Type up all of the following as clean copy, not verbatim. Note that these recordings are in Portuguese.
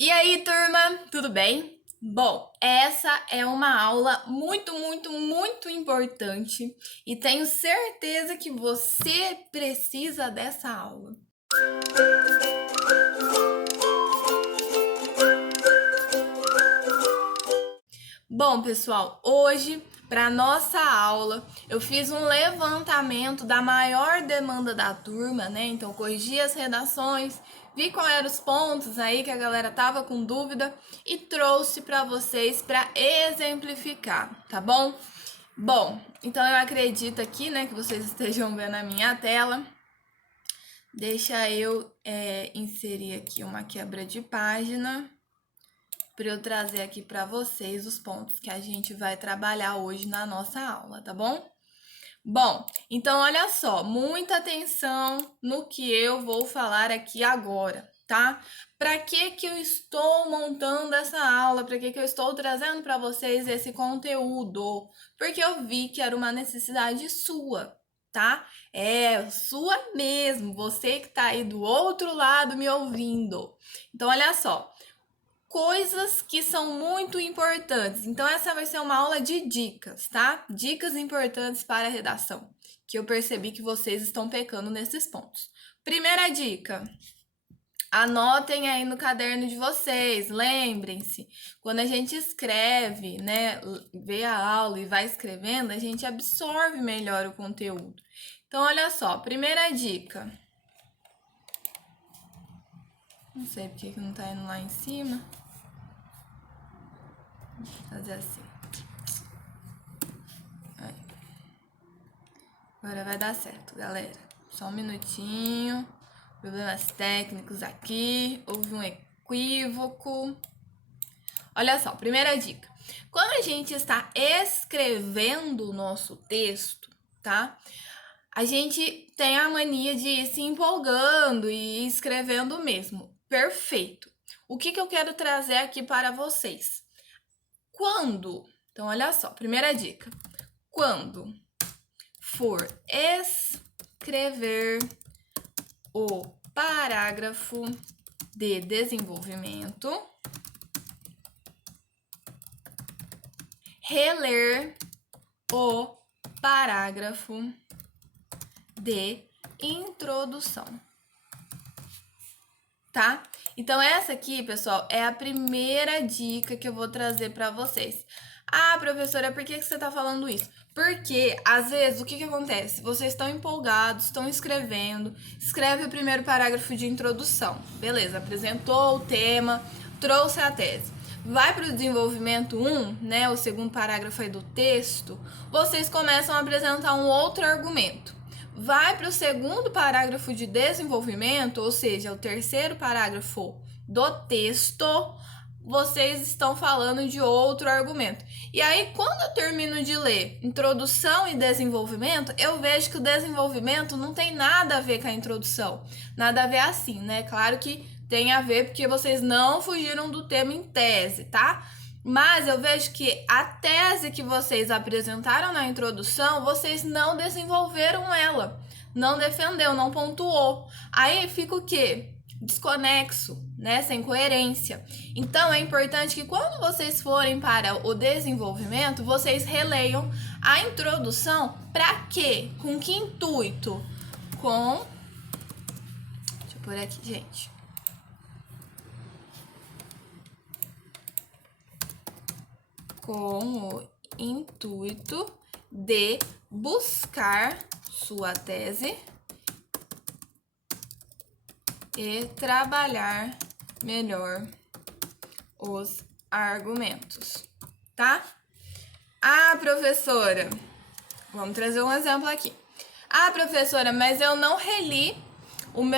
E aí, turma, tudo bem? Bom, essa é uma aula muito importante e tenho certeza que você precisa dessa aula. Bom, pessoal, hoje, para nossa aula, eu fiz um levantamento da maior demanda da turma, né? Então, corrigi as redações, vi quais eram os pontos aí que a galera tava com dúvida e trouxe para vocês para exemplificar, tá bom? Bom, então eu acredito aqui, né, que vocês estejam vendo a minha tela. Deixa eu inserir aqui uma quebra de página para eu trazer aqui para vocês os pontos que a gente vai trabalhar hoje na nossa aula, tá bom? Bom, então olha só, muita atenção no que eu vou falar aqui agora, tá? Para que eu estou montando essa aula? Para que eu estou trazendo para vocês esse conteúdo? Porque eu vi que era uma necessidade sua, tá? É, sua mesmo, você que tá aí do outro lado me ouvindo. Então olha só, coisas que são muito importantes. Então, essa vai ser uma aula de dicas, tá? Dicas importantes para a redação, que eu percebi que vocês estão pecando nesses pontos. Primeira dica: anotem aí no caderno de vocês, lembrem-se, quando a gente escreve, né, vê a aula e vai escrevendo, a gente absorve melhor o conteúdo. Então, olha só, primeira dica. Não sei porque que não tá indo lá em cima. Vou fazer assim. Aí. Agora vai dar certo, galera. Só um minutinho. Problemas técnicos aqui. Houve um equívoco. Olha só, primeira dica. Quando a gente está escrevendo o nosso texto, tá? A gente tem a mania de ir se empolgando e escrevendo mesmo. Perfeito. O que eu quero trazer aqui para vocês? Quando, então olha só, primeira dica. Quando for escrever o parágrafo de desenvolvimento, reler o parágrafo de introdução, tá? Então essa aqui, pessoal, é a primeira dica que eu vou trazer para vocês. Ah, professora, por que você tá falando isso? Porque, às vezes, o que acontece? Vocês estão empolgados, estão escrevendo, escreve o primeiro parágrafo de introdução. Beleza, apresentou o tema, trouxe a tese. Vai para o desenvolvimento 1, né, o segundo parágrafo aí do texto, vocês começam a apresentar um outro argumento. Vai para o segundo parágrafo de desenvolvimento, ou seja, o terceiro parágrafo do texto, vocês estão falando de outro argumento. E aí, quando eu termino de ler introdução e desenvolvimento, eu vejo que o desenvolvimento não tem nada a ver com a introdução. Nada a ver assim, né? Claro que tem a ver porque vocês não fugiram do tema em tese, tá? Mas eu vejo que a tese que vocês apresentaram na introdução, vocês não desenvolveram ela. Não defendeu, não pontuou. Aí fica o quê? Desconexo, né? Sem coerência. Então é importante que quando vocês forem para o desenvolvimento, vocês releiam a introdução. Para quê? Com que intuito? Deixa eu pôr aqui, gente. Com o intuito de buscar sua tese e trabalhar melhor os argumentos, tá? Ah, professora, vamos trazer um exemplo aqui. Ah, professora, mas eu não reli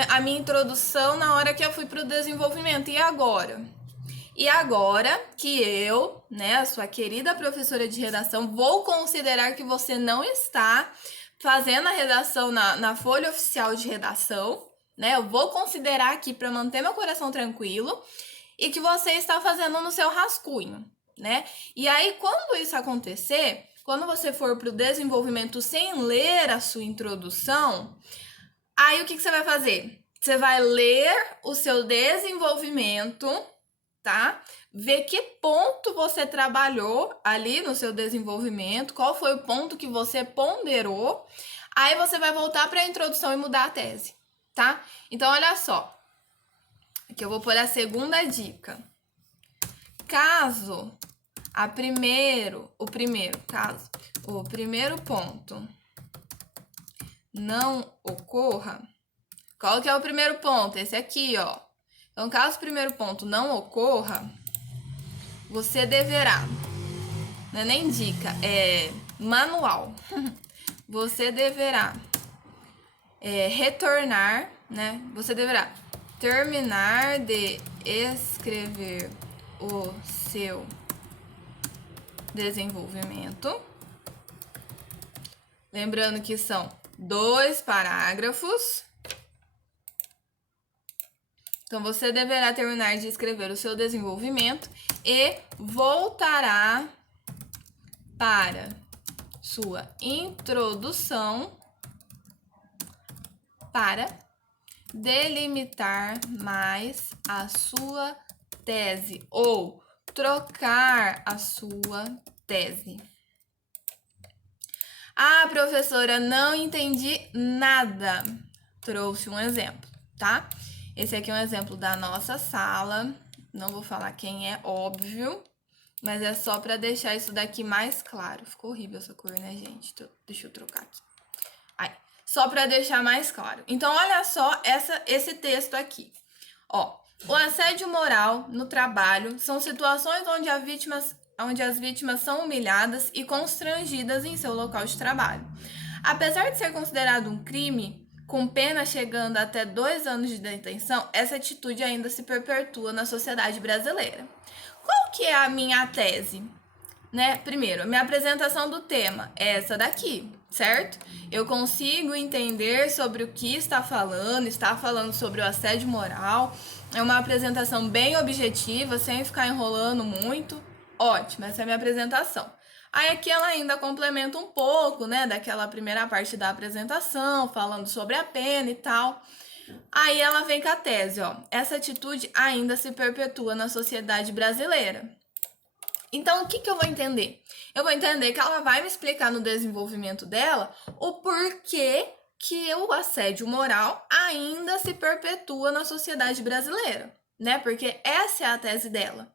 a minha introdução na hora que eu fui para o desenvolvimento, e agora? E agora que eu, né, a sua querida professora de redação, vou considerar que você não está fazendo a redação na folha oficial de redação, né? Eu vou considerar aqui para manter meu coração tranquilo e que você está fazendo no seu rascunho, né? E aí, quando isso acontecer, quando você for para o desenvolvimento sem ler a sua introdução, aí o que você vai fazer? Você vai ler o seu desenvolvimento tá? Ver que ponto você trabalhou ali no seu desenvolvimento, qual foi o ponto que você ponderou. Aí você vai voltar para a introdução e mudar a tese, tá? Então, olha só. Aqui eu vou pôr a segunda dica. Caso o primeiro ponto não ocorra, qual que é o primeiro ponto? Esse aqui, ó. Então, caso o primeiro ponto não ocorra, você deverá, não é nem dica, é manual. Você deverá retornar, né? Você deverá terminar de escrever o seu desenvolvimento. Lembrando que são 2 parágrafos. Então, você deverá terminar de escrever o seu desenvolvimento e voltará para sua introdução para delimitar mais a sua tese ou trocar a sua tese. Ah, professora, não entendi nada. Trouxe um exemplo, tá? Esse aqui é um exemplo da nossa sala. Não vou falar quem é, óbvio, mas é só para deixar isso daqui mais claro. Ficou horrível essa cor, né, gente? Deixa eu trocar aqui. Aí, só para deixar mais claro. Então, olha só esse texto aqui. Ó, o assédio moral no trabalho são situações onde as vítimas são humilhadas e constrangidas em seu local de trabalho. Apesar de ser considerado um crime, com pena chegando até 2 anos de detenção, essa atitude ainda se perpetua na sociedade brasileira. Qual que é a minha tese? Né? Primeiro, a minha apresentação do tema é essa daqui, certo? Eu consigo entender sobre o que está falando sobre o assédio moral. É uma apresentação bem objetiva, sem ficar enrolando muito. Ótimo, essa é a minha apresentação. Aí aqui ela ainda complementa um pouco, né, daquela primeira parte da apresentação, falando sobre a pena e tal. Aí ela vem com a tese, ó. Essa atitude ainda se perpetua na sociedade brasileira. Então, o que eu vou entender? Eu vou entender que ela vai me explicar no desenvolvimento dela o porquê que o assédio moral ainda se perpetua na sociedade brasileira, né? Porque essa é a tese dela.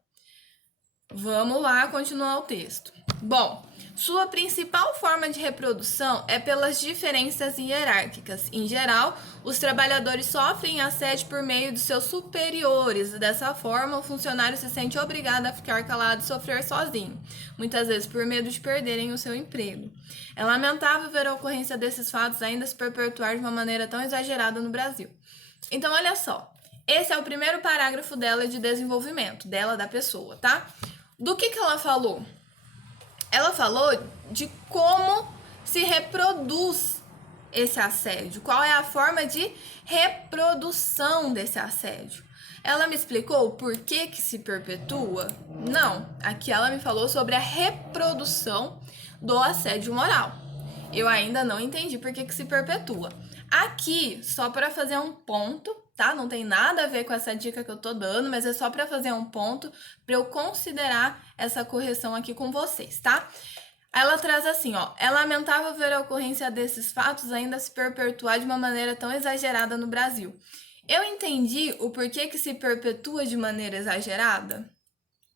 Vamos lá continuar o texto. Bom, sua principal forma de reprodução é pelas diferenças hierárquicas. Em geral, os trabalhadores sofrem assédio por meio de seus superiores e dessa forma o funcionário se sente obrigado a ficar calado e sofrer sozinho, muitas vezes por medo de perderem o seu emprego. É lamentável ver a ocorrência desses fatos ainda se perpetuar de uma maneira tão exagerada no Brasil. Então, olha só, esse é o primeiro parágrafo dela de desenvolvimento, da pessoa, tá? Do que ela falou? Ela falou de como se reproduz esse assédio, qual é a forma de reprodução desse assédio. Ela me explicou o porquê que se perpetua? Não, aqui ela me falou sobre a reprodução do assédio moral. Eu ainda não entendi por que se perpetua. Aqui, só para fazer um ponto, tá? Não tem nada a ver com essa dica que eu tô dando, mas é só para fazer um ponto para eu considerar essa correção aqui com vocês, tá? Ela traz assim, ó, é lamentável ver a ocorrência desses fatos ainda se perpetuar de uma maneira tão exagerada no Brasil. Eu entendi o porquê que se perpetua de maneira exagerada?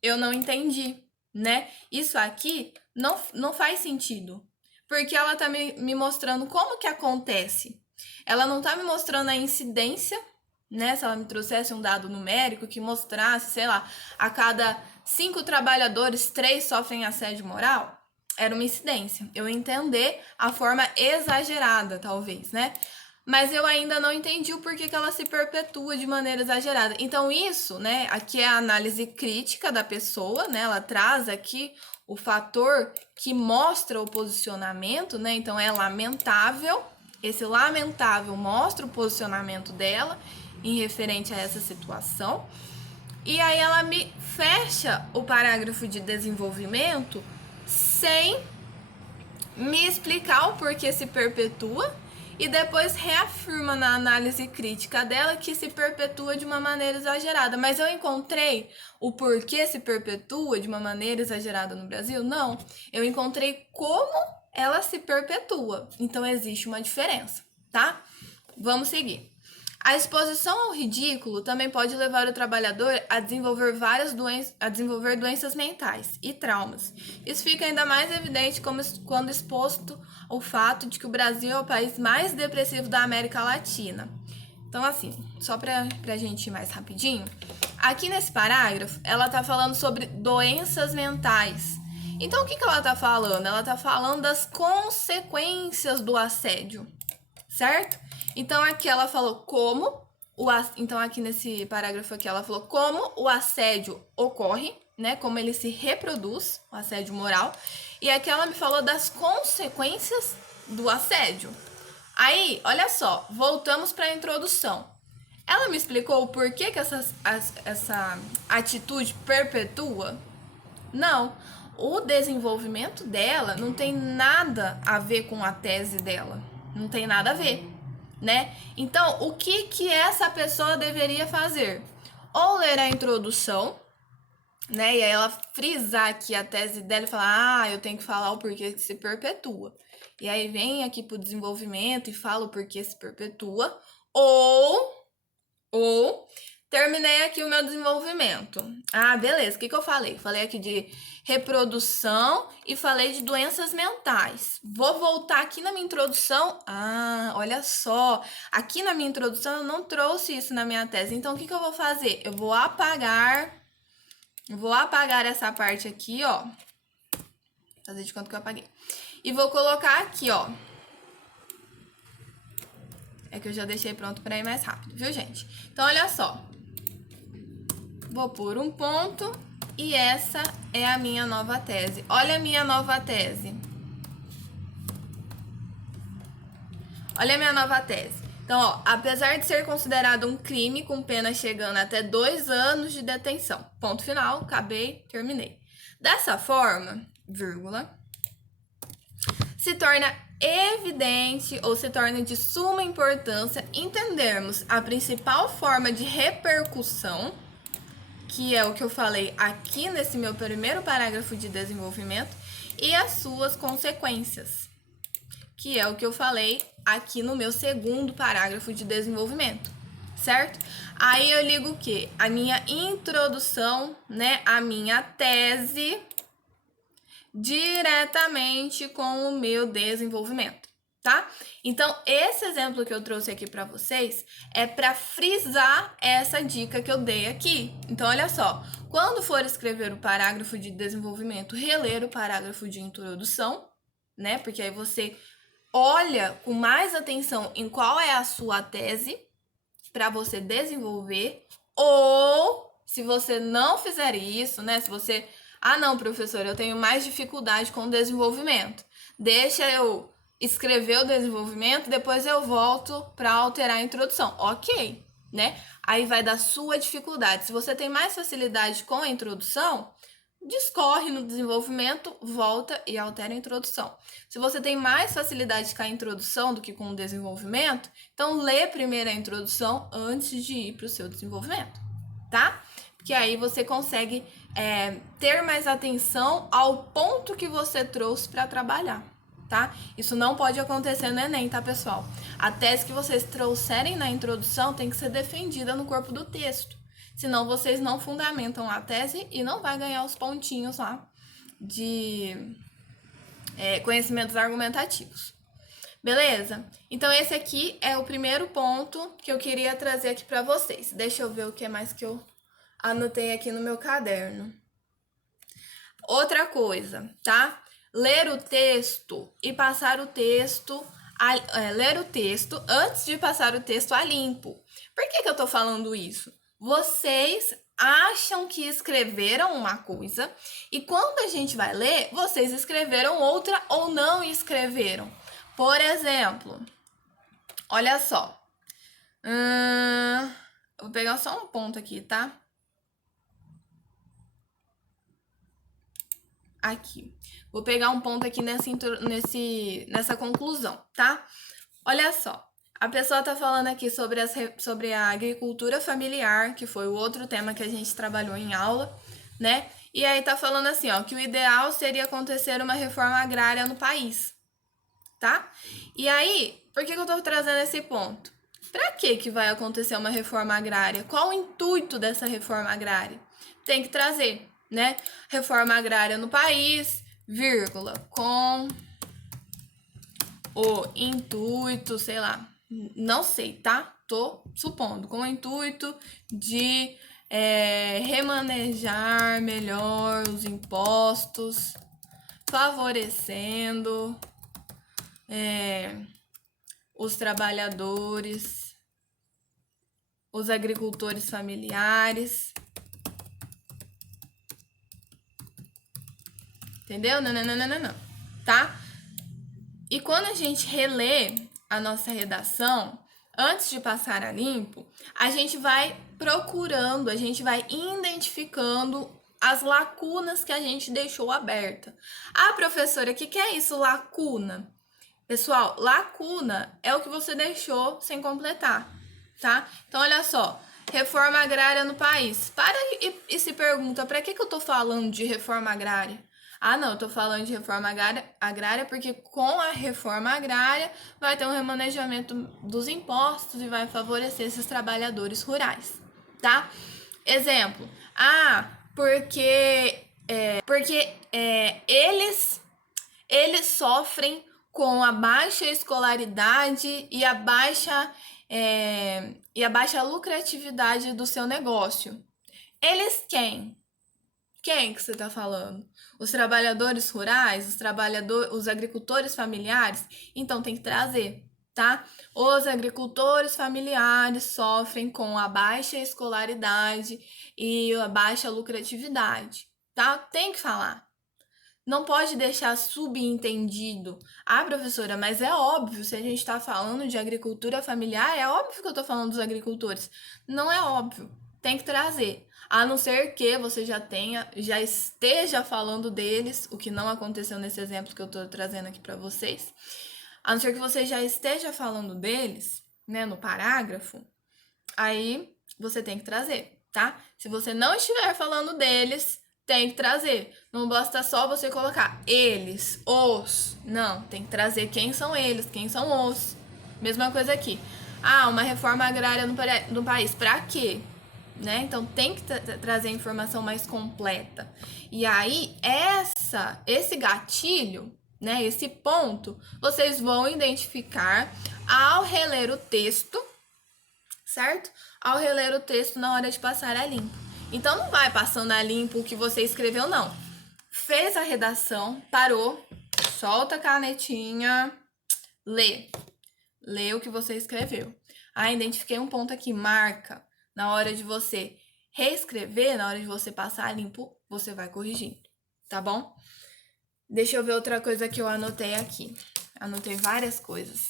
Eu não entendi, né? Isso aqui não faz sentido, porque ela tá me mostrando como que acontece. Ela não tá me mostrando a incidência, né? Se ela me trouxesse um dado numérico que mostrasse, sei lá, a cada 5 trabalhadores, 3 sofrem assédio moral, era uma incidência. Eu entender a forma exagerada, talvez, né? Mas eu ainda não entendi o porquê que ela se perpetua de maneira exagerada. Então, isso, né? Aqui é a análise crítica da pessoa, né? Ela traz aqui o fator que mostra o posicionamento, né? Então, é lamentável. Esse lamentável mostra o posicionamento dela em referente a essa situação. E aí ela me fecha o parágrafo de desenvolvimento sem me explicar o porquê se perpetua e depois reafirma na análise crítica dela que se perpetua de uma maneira exagerada. Mas eu encontrei o porquê se perpetua de uma maneira exagerada no Brasil? Não. Eu encontrei como ela se perpetua. Então existe uma diferença, tá? Vamos seguir. A exposição ao ridículo também pode levar o trabalhador a desenvolver doenças mentais e traumas. Isso fica ainda mais evidente quando exposto ao fato de que o Brasil é o país mais depressivo da América Latina. Então, assim, só pra gente ir mais rapidinho, aqui nesse parágrafo, ela tá falando sobre doenças mentais. Então, o que ela tá falando? Ela tá falando das consequências do assédio, certo? Então, aqui ela falou então aqui nesse parágrafo aqui ela falou como o assédio ocorre, né? Como ele se reproduz, o assédio moral. E aqui ela me falou das consequências do assédio. Aí, olha só, voltamos para a introdução. Ela me explicou o porquê que essa atitude perpetua? Não. O desenvolvimento dela não tem nada a ver com a tese dela. Não tem nada a ver, né? Então, o que essa pessoa deveria fazer? Ou ler a introdução, né? E aí ela frisar aqui a tese dela e falar, eu tenho que falar o porquê que se perpetua. E aí vem aqui pro desenvolvimento e fala o porquê se perpetua. Ou terminei aqui o meu desenvolvimento. Beleza, o que eu falei? Falei aqui de reprodução e falei de doenças mentais. Vou voltar aqui na minha introdução. Olha só. Aqui na minha introdução eu não trouxe isso na minha tese. Então, o que eu vou fazer? Eu vou apagar essa parte aqui, ó. Fazer de conta que eu apaguei. E vou colocar aqui, ó. É que eu já deixei pronto para ir mais rápido, viu, gente? Então, olha só. Vou pôr um ponto e essa é a minha nova tese. Olha a minha nova tese. Olha a minha nova tese. Então, ó, apesar de ser considerado um crime com pena chegando até 2 anos de detenção. Ponto final, acabei, terminei. Dessa forma, vírgula, se torna evidente ou se torna de suma importância entendermos a principal forma de repercussão, que é o que eu falei aqui nesse meu primeiro parágrafo de desenvolvimento, e as suas consequências, que é o que eu falei aqui no meu segundo parágrafo de desenvolvimento, certo? Aí eu ligo o quê? A minha introdução, né? A minha tese diretamente com o meu desenvolvimento, tá? Então, esse exemplo que eu trouxe aqui para vocês é para frisar essa dica que eu dei aqui. Então, olha só, quando for escrever o parágrafo de desenvolvimento, reler o parágrafo de introdução, né? Porque aí você olha com mais atenção em qual é a sua tese para você desenvolver, ou se você não fizer isso, né? Se você não, professor, eu tenho mais dificuldade com o desenvolvimento. Deixa eu escrever o desenvolvimento, depois eu volto para alterar a introdução. Ok, né? Aí vai da sua dificuldade. Se você tem mais facilidade com a introdução, discorre no desenvolvimento, volta e altera a introdução. Se você tem mais facilidade com a introdução do que com o desenvolvimento, então lê primeiro a introdução antes de ir para o seu desenvolvimento, tá? Porque aí você consegue ter mais atenção ao ponto que você trouxe para trabalhar, tá? Isso não pode acontecer no Enem, tá, pessoal? A tese que vocês trouxerem na introdução tem que ser defendida no corpo do texto. Senão vocês não fundamentam a tese e não vai ganhar os pontinhos lá de conhecimentos argumentativos. Beleza? Então, esse aqui é o primeiro ponto que eu queria trazer aqui para vocês. Deixa eu ver o que mais que eu anotei aqui no meu caderno. Outra coisa, tá? Ler o texto e passar o texto... ler o texto antes de passar o texto a limpo. Por que eu tô falando isso? Vocês acham que escreveram uma coisa e quando a gente vai ler, vocês escreveram outra ou não escreveram. Por exemplo, olha só. Vou pegar só um ponto aqui, tá? Aqui. Vou pegar um ponto aqui nessa conclusão, tá? Olha só, a pessoa tá falando aqui sobre a agricultura familiar, que foi o outro tema que a gente trabalhou em aula, né? E aí tá falando assim, ó, que o ideal seria acontecer uma reforma agrária no país, tá? E aí, por que eu tô trazendo esse ponto? Para que vai acontecer uma reforma agrária? Qual o intuito dessa reforma agrária? Tem que trazer, né? Reforma agrária no país, vírgula, com o intuito, sei lá, não sei, tá? Tô supondo, com o intuito de remanejar melhor os impostos, favorecendo os trabalhadores, os agricultores familiares. Entendeu? Não, não, não, não, não, não. Tá? E quando a gente relê a nossa redação, antes de passar a limpo, a gente vai procurando, a gente vai identificando as lacunas que a gente deixou aberta. Ah, professora, o que é isso, lacuna? Pessoal, lacuna é o que você deixou sem completar, tá? Então, olha só, reforma agrária no país. Para e se pergunta, para que eu tô falando de reforma agrária? Ah, não, eu tô falando de reforma agrária porque com a reforma agrária vai ter um remanejamento dos impostos e vai favorecer esses trabalhadores rurais, tá? Exemplo, porque eles sofrem com a baixa escolaridade e a baixa lucratividade do seu negócio. Eles quem? Quem que você está falando? Os trabalhadores rurais, os agricultores familiares? Então tem que trazer, tá? Os agricultores familiares sofrem com a baixa escolaridade e a baixa lucratividade, tá? Tem que falar. Não pode deixar subentendido. Ah, professora, mas é óbvio, se a gente está falando de agricultura familiar, é óbvio que eu estou falando dos agricultores. Não é óbvio. Tem que trazer. A não ser que você já esteja falando deles, o que não aconteceu nesse exemplo que eu estou trazendo aqui para vocês. A não ser que você já esteja falando deles, né, no parágrafo, aí você tem que trazer, tá? Se você não estiver falando deles, tem que trazer. Não basta só você colocar eles, os. Não, tem que trazer quem são eles, quem são os. Mesma coisa aqui. Ah, uma reforma agrária no país. Pra quê? Né? Então tem que trazer informação mais completa. E aí, esse gatilho, né, esse ponto, vocês vão identificar ao reler o texto, certo? Ao reler o texto na hora de passar a limpo. Então não vai passando a limpo o que você escreveu, não. Fez a redação, parou, solta a canetinha, lê. Lê o que você escreveu. Ah, identifiquei um ponto aqui, marca. Na hora de você reescrever, na hora de você passar a limpo, você vai corrigindo, tá bom? Deixa eu ver outra coisa que eu anotei aqui. Anotei várias coisas.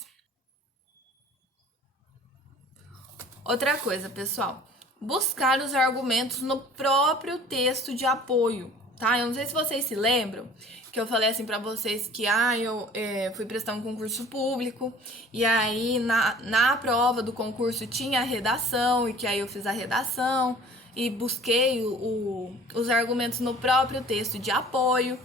Outra coisa, pessoal, buscar os argumentos no próprio texto de apoio, tá? Eu não sei se vocês se lembram que eu falei assim pra vocês que eu fui prestar um concurso público e aí na prova do concurso tinha a redação e que aí eu fiz a redação e busquei os argumentos no próprio texto de apoio.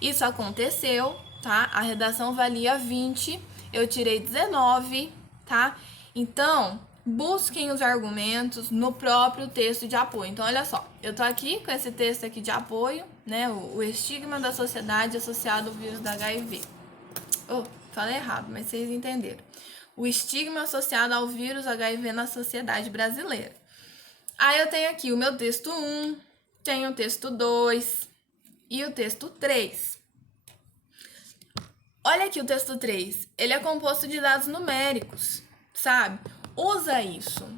Isso aconteceu, tá? A redação valia 20, eu tirei 19, tá? Então, busquem os argumentos no próprio texto de apoio. Então, olha só, eu tô aqui com esse texto aqui de apoio, né? O estigma da sociedade associado ao vírus da HIV. Falei errado, mas vocês entenderam. O estigma associado ao vírus HIV na sociedade brasileira. Aí eu tenho aqui o meu texto 1, tenho o texto 2 e o texto 3. Olha aqui o texto 3. Ele é composto de dados numéricos, sabe? Usa isso.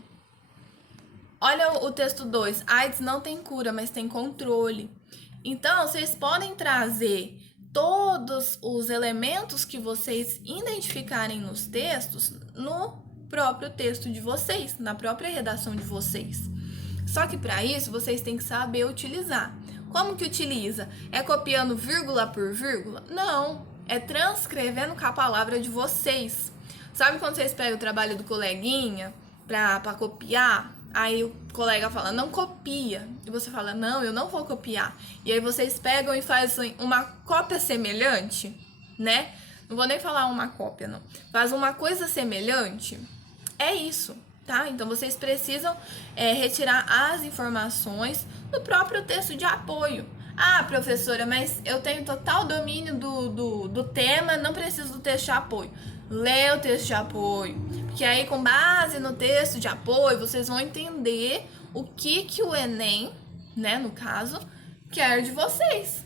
Olha o texto 2. AIDS não tem cura, mas tem controle. Então, vocês podem trazer todos os elementos que vocês identificarem nos textos no próprio texto de vocês, na própria redação de vocês. Só que para isso, vocês têm que saber utilizar. Como que utiliza? É copiando vírgula por vírgula? Não, é transcrevendo com a palavra de vocês. Sabe quando vocês pegam o trabalho do coleguinha pra copiar? Aí o colega fala, não copia. E você fala, não, eu não vou copiar. E aí vocês pegam e fazem uma cópia semelhante, né? Não vou nem falar uma cópia, não. Faz uma coisa semelhante. É isso, tá? Então vocês precisam retirar as informações do próprio texto de apoio. Ah, professora, mas eu tenho total domínio do tema, não preciso do texto de apoio. Lê o texto de apoio, porque aí com base no texto de apoio vocês vão entender o que o Enem, né, no caso, quer de vocês,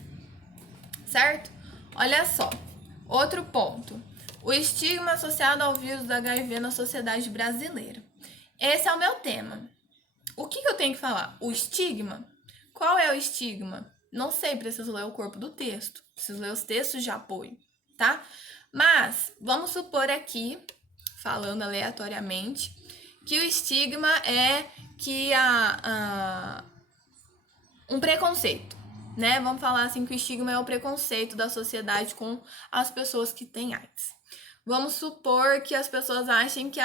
certo? Olha só, outro ponto, o estigma associado ao vírus do HIV na sociedade brasileira. Esse é o meu tema. O que eu tenho que falar? O estigma? Qual é o estigma? Não sei, preciso ler o corpo do texto, preciso ler os textos de apoio, tá? Mas, vamos supor aqui, falando aleatoriamente, que o estigma é que um preconceito, né? Vamos falar assim que o estigma é o preconceito da sociedade com as pessoas que têm AIDS. Vamos supor que as pessoas achem que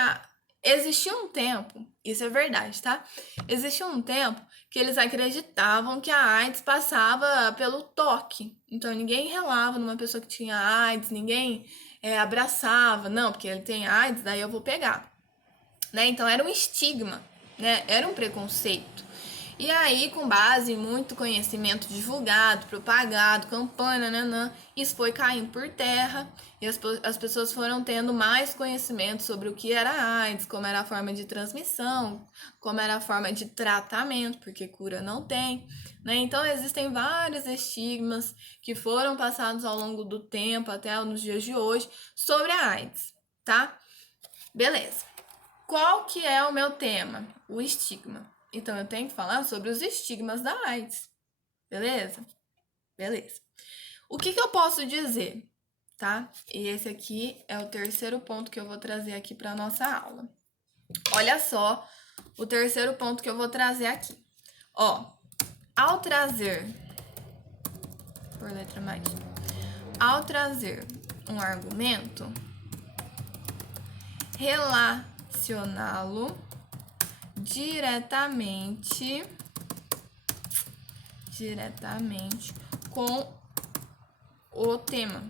existiu um tempo, isso é verdade, tá? Existiu um tempo que eles acreditavam que a AIDS passava pelo toque. Então, ninguém relava numa pessoa que tinha AIDS, ninguém abraçava. Não, porque ele tem AIDS, daí eu vou pegar. Né? Então, era um estigma, né? Era um preconceito. E aí, com base em muito conhecimento divulgado, propagado, campanha, isso foi caindo por terra e as pessoas foram tendo mais conhecimento sobre o que era AIDS, como era a forma de transmissão, como era a forma de tratamento, porque cura não tem, né? Então, existem vários estigmas que foram passados ao longo do tempo, até nos dias de hoje, sobre a AIDS, tá? Beleza. Qual que é o meu tema? O estigma. Então, eu tenho que falar sobre os estigmas da AIDS. Beleza? Beleza. O que eu posso dizer, tá? E esse aqui é o terceiro ponto que eu vou trazer aqui para nossa aula. Olha só o terceiro ponto que eu vou trazer aqui. Ó, ao trazer, por letra maiúscula, ao trazer um argumento, relacioná-lo diretamente com o tema,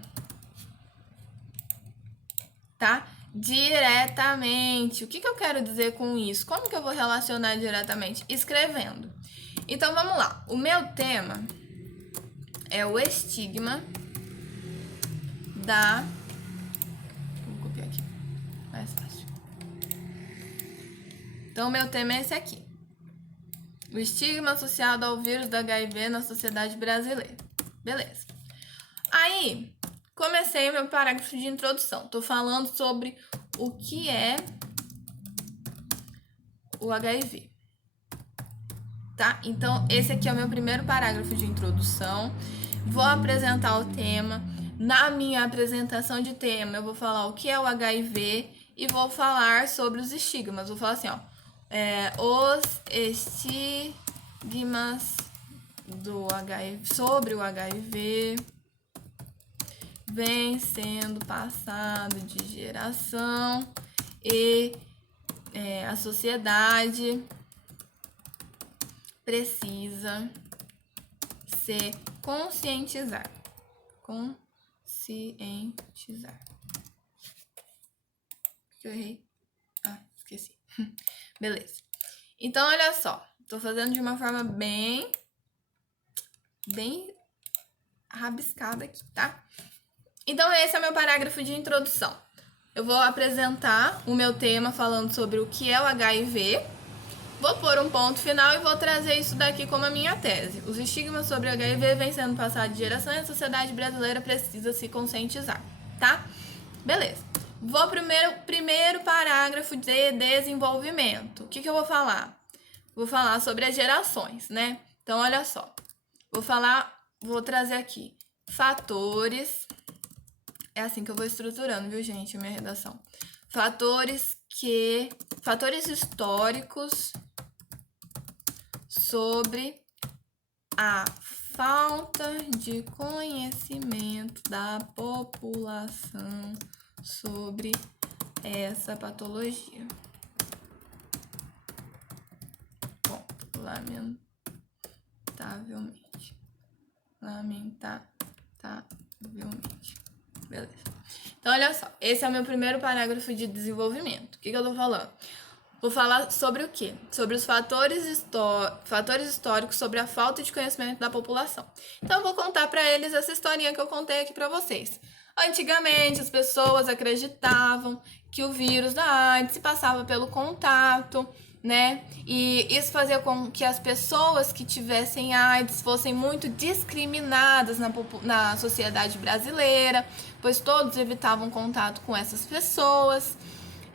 tá? Diretamente. O que eu quero dizer com isso? Como que eu vou relacionar diretamente? Escrevendo. Então, vamos lá. O meu tema é o estigma da... Vou copiar aqui. Mais fácil. Então, o meu tema é esse aqui. O estigma associado ao vírus do HIV na sociedade brasileira. Beleza. Aí, comecei o meu parágrafo de introdução. Tô falando sobre o que é o HIV. Tá? Então, esse aqui é o meu primeiro parágrafo de introdução. Vou apresentar o tema. Na minha apresentação de tema, eu vou falar o que é o HIV e vou falar sobre os estigmas. Vou falar assim, ó. Os estigmas do HIV, sobre o HIV vem sendo passado de geração e a sociedade precisa se conscientizar. Conscientizar. Eu errei? Ah, esqueci. Beleza. Então, olha só. Tô fazendo de uma forma bem rabiscada aqui, tá? Então, esse é o meu parágrafo de introdução. Eu vou apresentar o meu tema falando sobre o que é o HIV. Vou pôr um ponto final e vou trazer isso daqui como a minha tese. Os estigmas sobre o HIV vêm sendo passados de geração e a sociedade brasileira precisa se conscientizar, tá? Beleza. Vou primeiro parágrafo de desenvolvimento. O que eu vou falar? Vou falar sobre as gerações, né? Então, olha só. Vou trazer aqui fatores. É assim que eu vou estruturando, viu, gente, a minha redação. Fatores históricos sobre a falta de conhecimento da população sobre essa patologia. Ponto. Lamentavelmente. Beleza. Então, olha só. Esse é o meu primeiro parágrafo de desenvolvimento. O que eu tô falando? Vou falar sobre o quê? Sobre os fatores históricos sobre a falta de conhecimento da população. Então, eu vou contar para eles essa historinha que eu contei aqui para vocês. Antigamente, as pessoas acreditavam que o vírus da AIDS se passava pelo contato, né? E isso fazia com que as pessoas que tivessem AIDS fossem muito discriminadas na sociedade brasileira, pois todos evitavam contato com essas pessoas.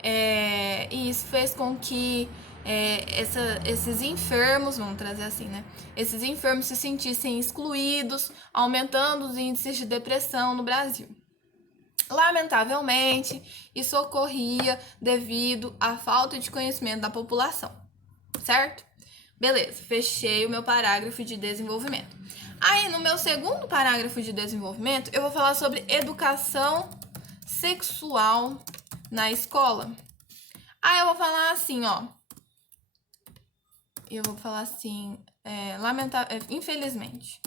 E isso fez com que esses enfermos, vamos trazer assim, né? Esses enfermos se sentissem excluídos, aumentando os índices de depressão no Brasil. Lamentavelmente, isso ocorria devido à falta de conhecimento da população, certo? Beleza, fechei o meu parágrafo de desenvolvimento. Aí, no meu segundo parágrafo de desenvolvimento, eu vou falar sobre educação sexual na escola. Aí eu vou falar assim, ó. Eu vou falar assim, infelizmente.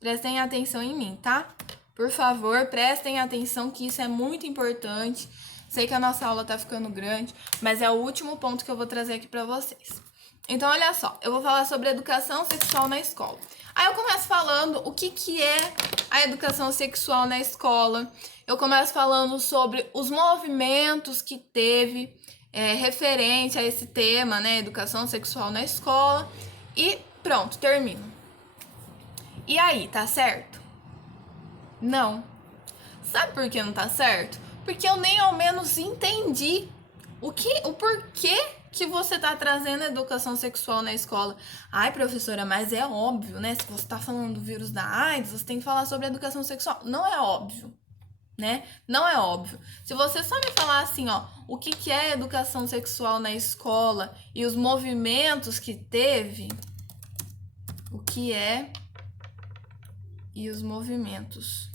Prestem atenção em mim, tá? Por favor, prestem atenção que isso é muito importante. Sei que a nossa aula tá ficando grande, mas é o último ponto que eu vou trazer aqui pra vocês. Então, olha só, eu vou falar sobre educação sexual na escola. Aí eu começo falando o que é a educação sexual na escola. Eu começo falando sobre os movimentos que teve referente a esse tema, né? Educação sexual na escola. E pronto, termino. E aí, tá certo? Não. Sabe por que não tá certo? Porque eu nem ao menos entendi o porquê que você tá trazendo educação sexual na escola. Ai, professora, mas é óbvio, né? Se você tá falando do vírus da AIDS, você tem que falar sobre educação sexual. Não é óbvio, né? Não é óbvio. Se você só me falar assim, ó, o que é educação sexual na escola e os movimentos que teve, o que é e os movimentos.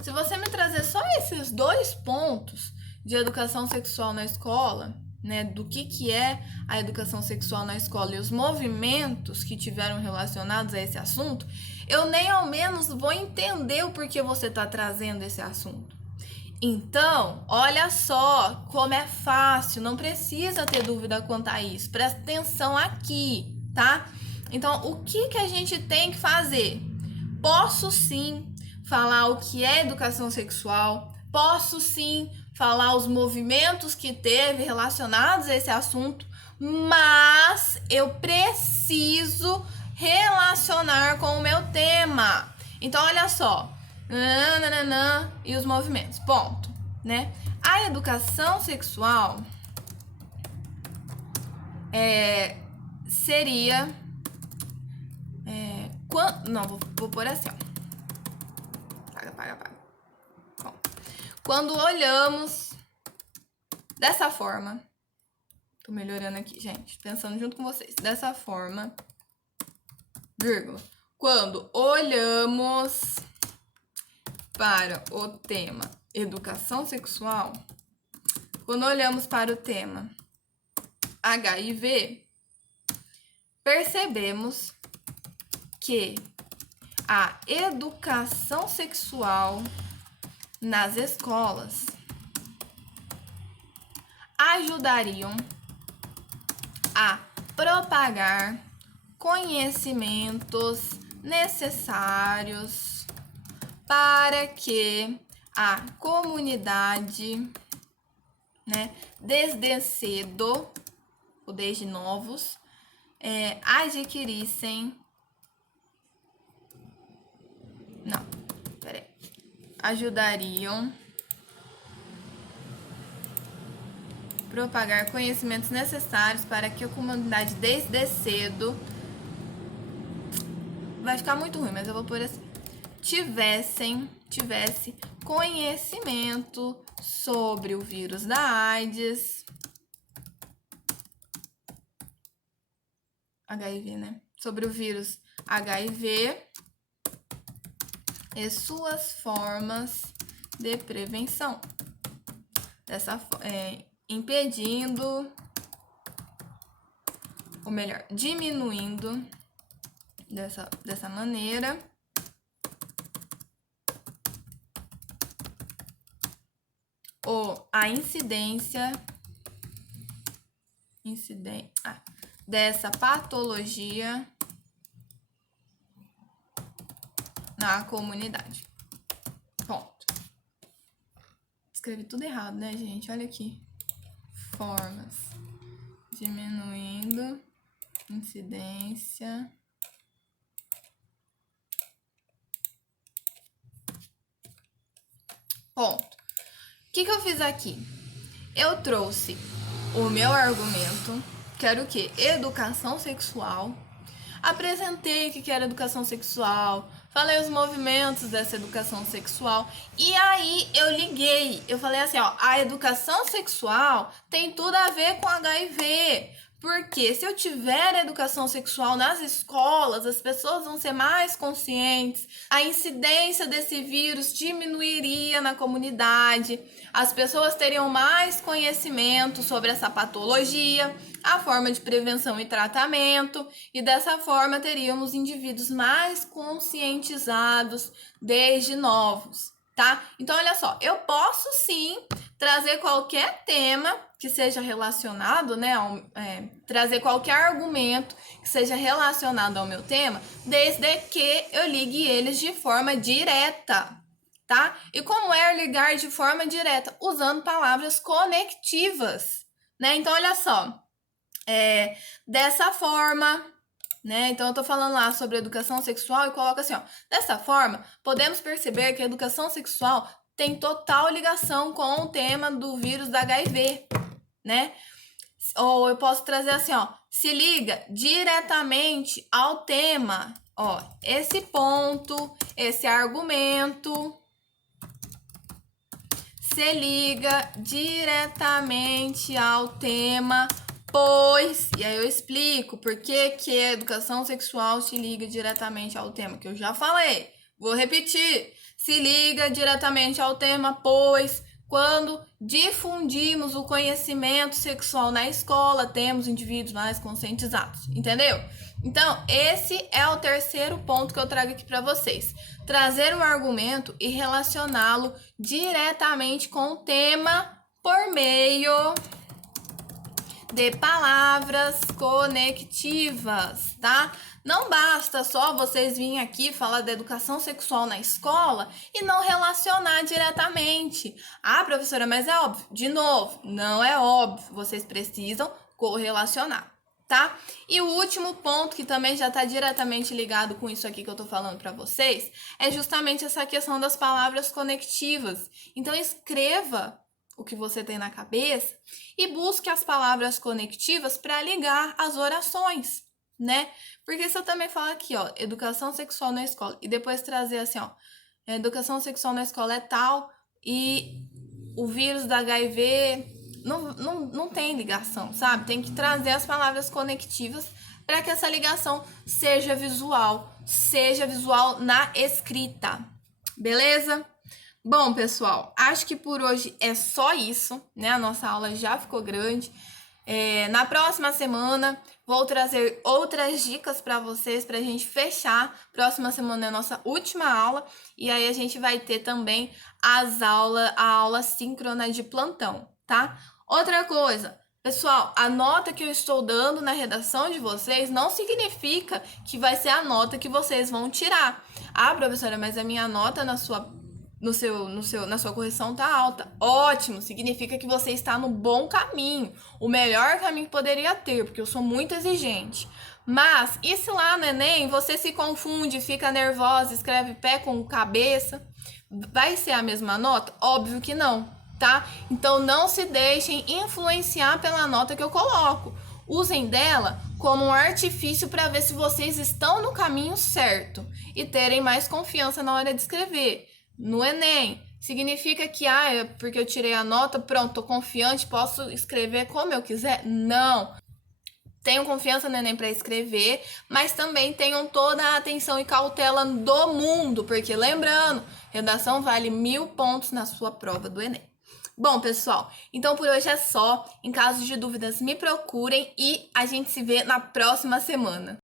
Se você me trazer só esses 2 pontos de educação sexual na escola, né, do que é a educação sexual na escola e os movimentos que tiveram relacionados a esse assunto, eu nem ao menos vou entender o porquê você está trazendo esse assunto. Então, olha só como é fácil, não precisa ter dúvida quanto a isso. Presta atenção aqui, tá? Então, o que a gente tem que fazer? Posso sim falar o que é educação sexual, posso sim falar os movimentos que teve relacionados a esse assunto, mas eu preciso relacionar com o meu tema. Então, olha só, e os movimentos, ponto, né? A educação sexual seria vou pôr assim, ó. Paga. Bom, quando olhamos dessa forma, tô melhorando aqui, gente, pensando junto com vocês, dessa forma, vírgula, quando olhamos para o tema educação sexual, quando olhamos para o tema HIV, percebemos que a educação sexual nas escolas ajudariam a propagar conhecimentos necessários para que a comunidade, né, desde cedo ou desde novos, ajudariam propagar conhecimentos necessários para que a comunidade desde cedo, vai ficar muito ruim, mas eu vou pôr assim, tivesse conhecimento sobre o vírus da AIDS, HIV, né? Sobre o vírus HIV e suas formas de prevenção. Impedindo, ou melhor, diminuindo dessa maneira a incidência dessa patologia na comunidade. Ponto. Escrevi tudo errado, né, gente? Olha aqui. Formas. Diminuindo incidência ponto. O que eu fiz aqui? Eu trouxe o meu argumento, que era o quê? Educação sexual. Apresentei o que era educação sexual, falei os movimentos dessa educação sexual, e aí eu liguei, eu falei assim, ó, a educação sexual tem tudo a ver com HIV, porque se eu tiver educação sexual nas escolas, as pessoas vão ser mais conscientes, a incidência desse vírus diminuiria na comunidade, as pessoas teriam mais conhecimento sobre essa patologia, a forma de prevenção e tratamento, e dessa forma teríamos indivíduos mais conscientizados desde novos, tá? Então, olha só, eu posso sim trazer qualquer tema que seja relacionado, né, trazer qualquer argumento que seja relacionado ao meu tema, desde que eu ligue eles de forma direta, tá? E como é ligar de forma direta? Usando palavras conectivas, né? Então, olha só, dessa forma, né? Então, eu tô falando lá sobre educação sexual e coloco assim, ó. Dessa forma, podemos perceber que a educação sexual tem total ligação com o tema do vírus da HIV, né? Ou eu posso trazer assim, ó. Se liga diretamente ao tema, ó. Esse ponto, esse argumento se liga diretamente ao tema, pois, e aí eu explico por que a educação sexual se liga diretamente ao tema, que eu já falei, vou repetir, se liga diretamente ao tema, pois, quando difundimos o conhecimento sexual na escola, temos indivíduos mais conscientizados, entendeu? Então, esse é o terceiro ponto que eu trago aqui para vocês. Trazer um argumento e relacioná-lo diretamente com o tema por meio de palavras conectivas, tá? Não basta só vocês virem aqui falar da educação sexual na escola e não relacionar diretamente. Ah, professora, mas é óbvio. De novo, não é óbvio. Vocês precisam correlacionar, tá? E o último ponto, que também já está diretamente ligado com isso aqui que eu tô falando para vocês, é justamente essa questão das palavras conectivas. Então, escreva o que você tem na cabeça e busque as palavras conectivas para ligar as orações, né? Porque se eu também falar aqui, ó, educação sexual na escola, e depois trazer assim, ó, educação sexual na escola é tal, e o vírus da HIV não tem ligação, sabe? Tem que trazer as palavras conectivas para que essa ligação seja visual na escrita, beleza? Bom, pessoal, acho que por hoje é só isso, né? A nossa aula já ficou grande. Na próxima semana, vou trazer outras dicas para vocês, para a gente fechar. Próxima semana é a nossa última aula, e aí a gente vai ter também a aula síncrona de plantão, tá? Outra coisa, pessoal, a nota que eu estou dando na redação de vocês não significa que vai ser a nota que vocês vão tirar. Ah, professora, mas a minha nota na sua correção tá alta. Ótimo, significa que você está no bom caminho, o melhor caminho que poderia ter, porque eu sou muito exigente. Mas, e se lá no Enem você se confunde, fica nervosa, escreve pé com cabeça, vai ser a mesma nota? Óbvio que não, tá? Então não se deixem influenciar pela nota que eu coloco. Usem dela como um artifício para ver se vocês estão no caminho certo e terem mais confiança na hora de escrever. No Enem, significa que, porque eu tirei a nota, pronto, tô confiante, posso escrever como eu quiser? Não. tenham confiança no Enem para escrever, mas também tenham toda a atenção e cautela do mundo, porque lembrando, redação vale 1000 pontos na sua prova do Enem. Bom, pessoal, então por hoje é só. Em caso de dúvidas, me procurem e a gente se vê na próxima semana.